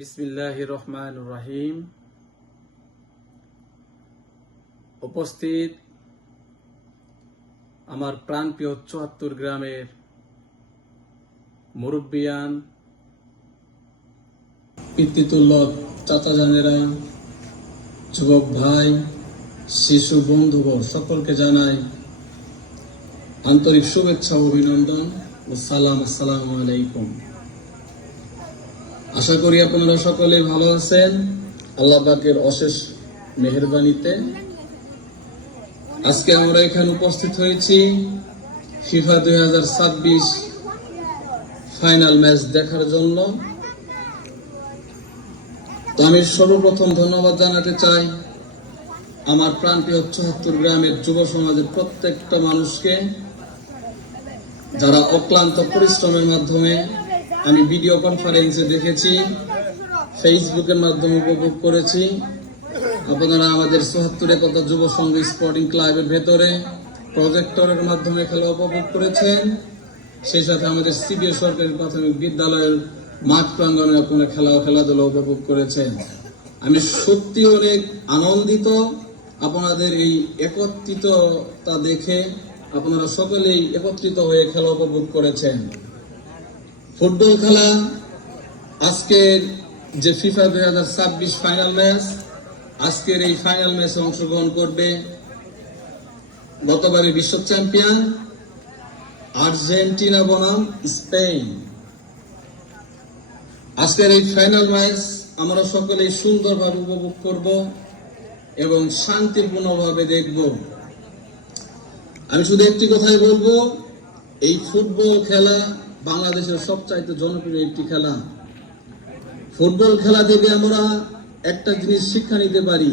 বিসমিল্লাহির রহমানির রহিম। উপস্থিত আমার প্রাণপ্রিয় ৭৪ গ্রামের মুরব্বিয়ান, পিতৃতুল্য চাচা জানেরা, যুবক ভাই, শিশু বন্ধুবর সকলকে জানাই আন্তরিক শুভেচ্ছা ও অভিনন্দন ও সালাম। আসসালামু আলাইকুম। আশা করি আপনারা সকলে ভালো আছেন আল্লাহ পাকের অশেষ মেহেরবানিতে। আজকে আমরা এখানে উপস্থিত হয়েছি ফিফা 2026 ফাইনাল ম্যাচ দেখার জন্য। তো আমি সর্বপ্রথম ধন্যবাদ জানাতে চাই আমার প্রাণপ্রিয় ৭৪ গ্রামের যুব সমাজের প্রত্যেকটা মানুষকে, যারা অক্লান্ত পরিশ্রমের মাধ্যমে, আমি ভিডিও কনফারেন্সে দেখেছি, ফেসবুকের মাধ্যমে উপভোগ করেছি, আপনারা আমাদের ৭৪ একতা যুব সংঘ স্পোর্টিং ক্লাবের ভেতরে প্রজেক্টরের মাধ্যমে খেলা উপভোগ করেছেন। সেই সাথে আমাদের সিবিএস সরকারি প্রাথমিক বিদ্যালয়ের মাঠ প্রাঙ্গণে আপনারা খেলাধুলা উপভোগ করেছেন। আমি সত্যি অনেক আনন্দিত আপনাদের এই একত্রিততা দেখে। আপনারা সকলেই একত্রিত হয়ে খেলা উপভোগ করেছেন। ফুটবল খেলা, আজকের যে ফিফা 2026 ফাইনাল ম্যাচ, আজকের এই ফাইনাল ম্যাচে অংশগ্রহণ করবে গতবারের বিশ্ব চ্যাম্পিয়ন আর্জেন্টিনা বনাম স্পেন। আজকের এই ফাইনাল ম্যাচ আমরা সকলেই সুন্দরভাবে উপভোগ করব এবং শান্তিপূর্ণভাবে দেখব। আমি শুধু একটি কথাই বলবো, এই ফুটবল খেলা বাংলাদেশের সবচাইতে জনপ্রিয় একটি খেলা। ফুটবল খেলা থেকে আমরা একটা জিনিস শিক্ষা নিতে পারি,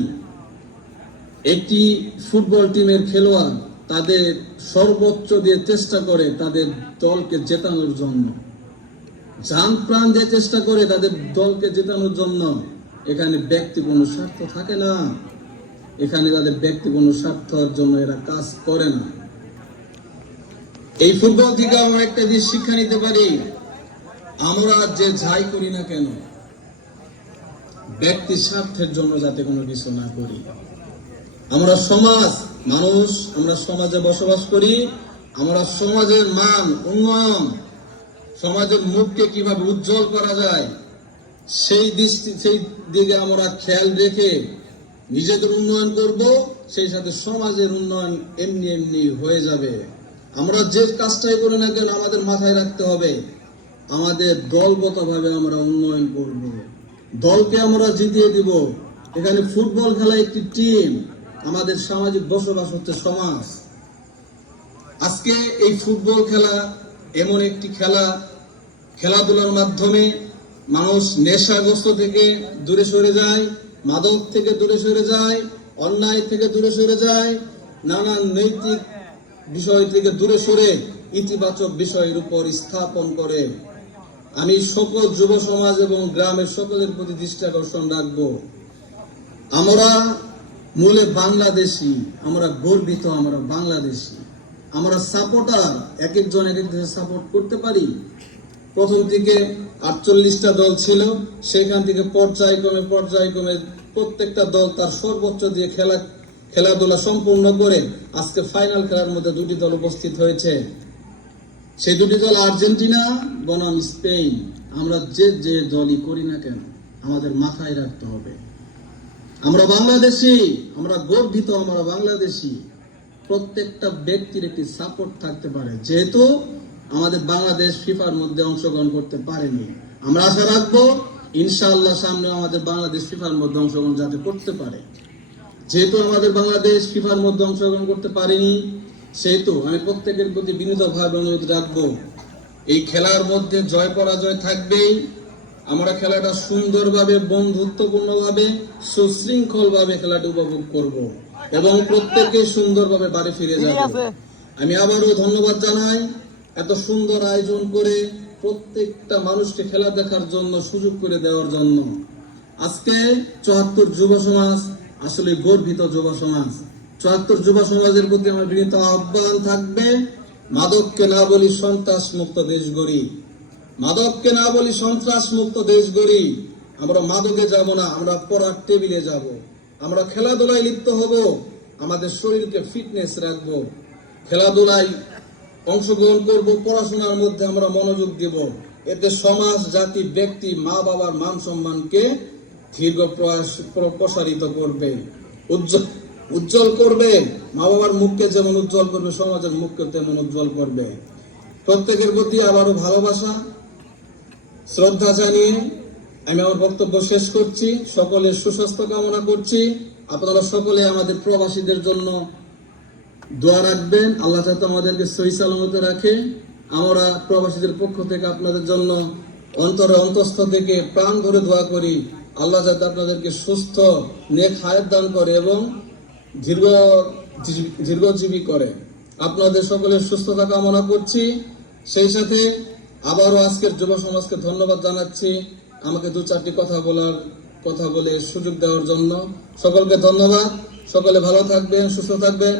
একটি ফুটবল টিমের খেলোয়াড় তাদের সর্বোচ্চ দিয়ে চেষ্টা করে তাদের দলকে জেতানোর জন্য, জান প্রাণ দিয়ে চেষ্টা করে তাদের দলকে জেতানোর জন্য। এখানে ব্যক্তি কোনো স্বার্থ থাকে না, এখানে তাদের ব্যক্তি কোনো স্বার্থের জন্য এরা কাজ করে না। এই ফুটবল থেকে আমরা একটা জিনিস শিক্ষা নিতে পারি, আমরা যে যাই করি না কেন ব্যক্তি স্বার্থের জন্য যাতে কোনো কিছু না করি। আমরা সমাজ মানুষ, আমরা সমাজে বসবাস করি, আমরা সমাজের মান উন্নয়ন, সমাজের মুখকে কিভাবে উজ্জ্বল করা যায় সেই দিকে আমরা খেয়াল রেখে নিজেদের উন্নয়ন করব, সেই সাথে সমাজের উন্নয়ন এমনি এমনি হয়ে যাবে। আমরা যে কাজটাই করি না কেন আমাদের মাথায় রাখতে হবে আমাদের দলগতভাবে আমরা উন্নয়ন করব, দলকে আমরা জিতিয়ে দিব। এখানে ফুটবল খেলা একটি টিম, আমাদের সামাজিক বসবাস হচ্ছে সমাজ। আজকে এই ফুটবল খেলা এমন একটি খেলা, খেলাধুলার মাধ্যমে মানুষ নেশাগ্রস্ত থেকে দূরে সরে যায়, মাদক থেকে দূরে সরে যায়, অন্যায় থেকে দূরে সরে যায়, নানান নৈতিক বিষয় থেকে দূরে সরে ইতিবাচক বিষয়ের উপর স্থাপন করে। আমি সকল যুব সমাজ এবং গ্রামের সকলের প্রতি দৃষ্টি আকর্ষণ রাখবো। আমরা মূলে বাংলাদেশি, আমরা গর্বিত, আমরা বাংলাদেশি, আমরা সাপোর্টার, এক একজন এক এক দেশে সাপোর্ট করতে পারি। প্রথম থেকে 48টা দল ছিল, সেখান থেকে পর্যায়ক্রমে প্রত্যেকটা দল তার সর্বোচ্চ দিয়ে খেলাধুলা সম্পূর্ণ করে আজকে ফাইনাল খেলার মধ্যে দুটি দল উপস্থিত হয়েছে। সেই দুটি দল আর্জেন্টিনা বনাম স্পেন। আমরা যে দলই করি না কেন আমাদের মাথায় রাখতে হবে আমরা বাংলাদেশি, আমরা গর্বিত, আমরা বাংলাদেশি। প্রত্যেকটা ব্যক্তির একটি সাপোর্ট থাকতে পারে। যেহেতু আমাদের বাংলাদেশ ফিফার মধ্যে অংশগ্রহণ করতে পারেনি, আমরা আশা রাখবো ইনশাআল্লাহ সামনে আমাদের বাংলাদেশ ফিফার মধ্যে অংশগ্রহণ যাতে করতে পারে। যেহেতু আমাদের বাংলাদেশ ফিফার মধ্যে অংশগ্রহণ করতে পারেনি, সেহেতু আমি প্রত্যেকের প্রতি বিনীতভাবে অনুরোধ রাখবো, এই খেলার মধ্যে জয় পরাজয় থাকবেই। আমরা খেলাটা সুন্দরভাবে, বন্ধুত্বপূর্ণভাবে, সুশৃঙ্খলভাবে খেলাটা উপভোগ করব এবং প্রত্যেকে সুন্দরভাবে বাড়ি ফিরে যাব। আমি আবারও ধন্যবাদ জানাই এত সুন্দর আয়োজন করে প্রত্যেকটা মানুষকে খেলা দেখার জন্য সুযোগ করে দেওয়ার জন্য। আজকে ৭৪ যুব সমাজ আসলে গর্বিত যুব সমাজ। ৭৪ যুব সমাজের প্রতি আমার বিনীত আহ্বান থাকবে, মাদককে না বলি সন্ত্রাস মুক্ত দেশ গড়ি, মাদককে না বলি সন্ত্রাস মুক্ত দেশ গড়ি। আমরা মাদকে যাব না, আমরা পড়ার টেবিলে যাব, আমরা খেলাধুলায় লিপ্ত হব, আমাদের শরীরকে ফিটনেস রাখবো, খেলাধুলায় অংশগ্রহণ করব, পড়াশোনার মধ্যে আমরা মনোযোগ দেব। এতে সমাজ, জাতি, ব্যক্তি, মা বাবার মান সম্মানকে দীর্ঘ প্রসারিত করবে, উজ্জ্বল করবে। মা বাবার মুখকে যেমন উজ্জ্বল করবে, সমাজের মুখকে তেমন উজ্জ্বল করবে। প্রত্যেকের প্রতি আবারও ভালোবাসা, শ্রদ্ধা জানিয়ে আমি আমার বক্তব্য শেষ করছি। সকলের সুস্বাস্থ্য কামনা করছি। আপনারা সকলে আমাদের প্রবাসীদের জন্য দোয়া রাখবেন। আল্লাহ যাতে আমাদেরকে সহি সালামতে রাখে। আমরা প্রবাসীদের পক্ষ থেকে আপনাদের জন্য অন্তঃস্থ থেকে প্রাণ ভরে দোয়া করি। আল্লাহ যাতে আপনাদেরকে সুস্থ নেক হায়াত দান করে এবং দীর্ঘজীবী করে। আপনাদের সকলের সুস্থতা কামনা করছি। সেই সাথে আবারও আজকের যুব সমাজকে ধন্যবাদ জানাচ্ছি আমাকে 2-4টি কথা বলে সুযোগ দেওয়ার জন্য। সকলকে ধন্যবাদ। সকলে ভালো থাকবেন, সুস্থ থাকবেন।